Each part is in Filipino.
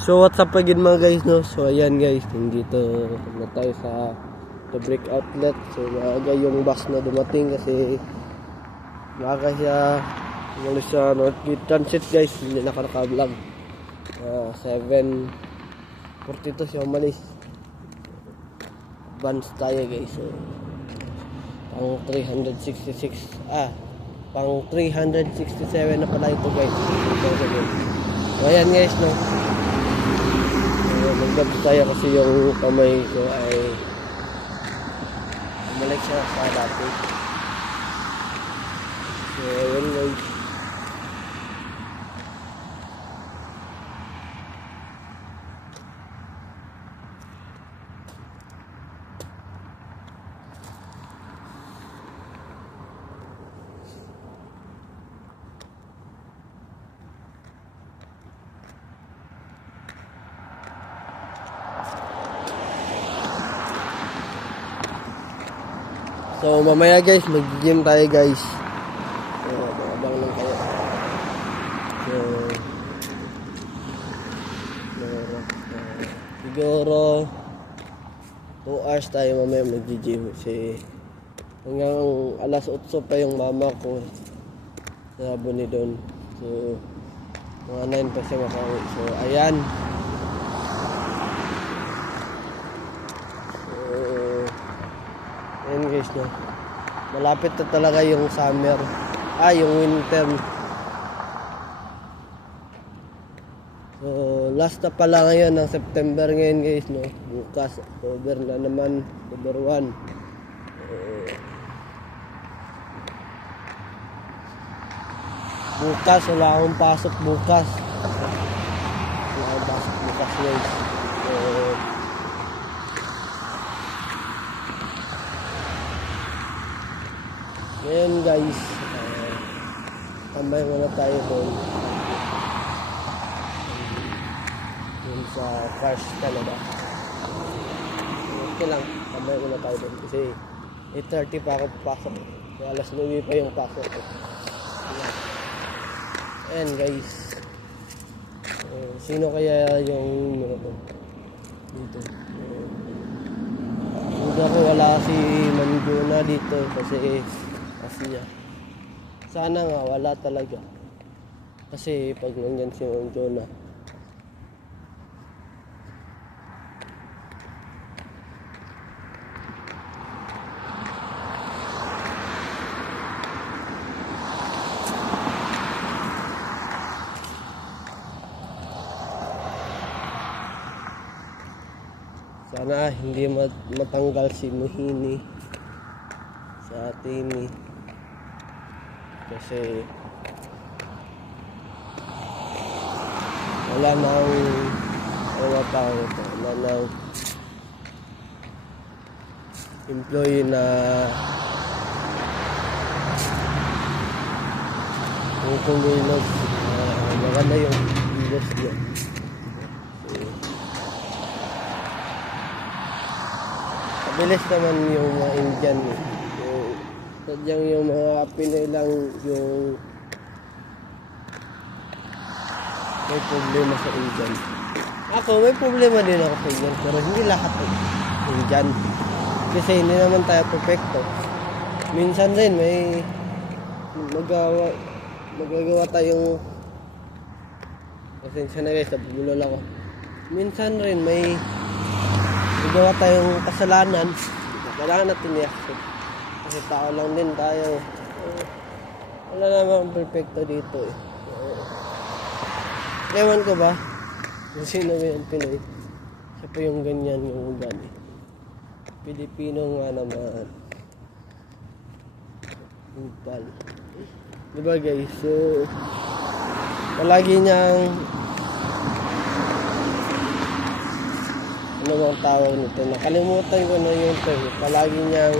So what's up again mga guys, no? So ayan guys, nandito na tayo sa The Brick Outlet. So maaga yung bus na dumating kasi maaga siya umalis sa Northgate Transit guys. Hindi naka-vlog. 7:42 siya umalis. Advance tayo guys. So pang 366 pang 367 na pala ito guys. So ayan guys, no? Nag-gab tayo kasi yung kamay ko ay bumalik siya sa dati. So yun guys. So mamaya guys, mag-gym tayo guys. So abang lang kayo. So siguro 2 hours tayo mamaya mag-gym kasi hanggang alas 8 pa yung mama ko sa Bonidon. So mga 9 pa siya makauwi. So ayan. Ayan guys, no? Malapit na talaga yung summer. Yung winter. So, last na pala ngayon ng September ngayon guys, no? Bukas, October na naman. October 1. Bukas, wala akong pasok bukas. Wala akong pasok bukas guys. So, ngayon guys, tambay muna tayo doon sa Crush talaga. Okay lang, tambay muna tayo doon kasi 8:30 pa ako pasok. So, alas 9 pa yung pasok ko. Ayan guys, sino kaya yung dito? Hindi ako, wala si Manjuna dito kasi niya. Sana nga wala talaga. Kasi pag nandyan si Manjuna, sana hindi matanggal si Muhini sa Tini. Kasi wala nang employee na kung kumilos maganda yung bilos niya. Mabilis naman yung mga Indian sadyang yung mga Pinoy lang yung may problema sa Indian. Ako may problema din ako sa Indian, pero hindi lahat ng Indian kasi hindi naman tayo perfecto. Minsan rin may magagawa tayong pasensya na guys, nabulol ako. Minsan rin may magawa tayong kasalanan, kailangan natin i-accept kasi tao lang din tayo. Wala namang perfecto dito eh. Ewan ko ba kung sino yung Pinoy, siya pa yung ganyan yung ugali. Pilipino nga naman upal, diba guys? So palagi niyang ano bang tawag nito, nakalimutan ko na yung term. Palagi niyang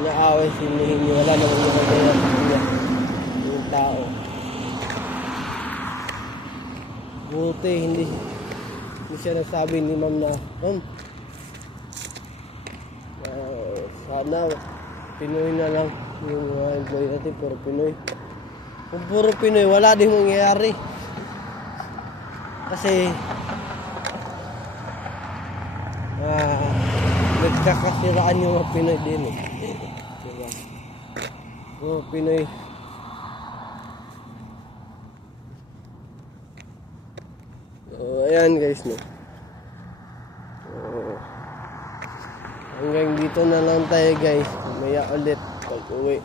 naaway si Muhini, wala namang nakagaya sa kanya yung tao. Buti hindi siya nagsabi ni ma'am na sana Pinoy na lang yung mga employee natin, puro Pinoy. Kung puro Pinoy, wala din mangyayari kasi nagkakasiraan yung mga Pinoy din eh. Diba? Mga Pinoy. So, ayan guys, no. So, hanggang dito na lang tayo guys. Mamaya ulit pag uwi.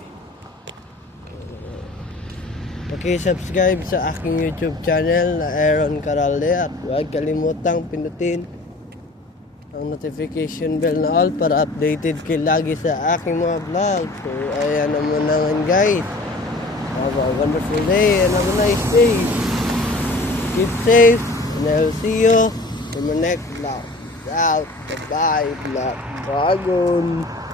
Paki-subscribe sa aking YouTube channel na Aaron Caralde at huwag kalimutang pindutin ang notification bell na all para updated kayo lagi sa aking mga vlog. So ayan naman naman guys. Have a wonderful day and have a nice day. Keep safe and I'll see you in my next vlog. Out. Bye, Vlog Dragon.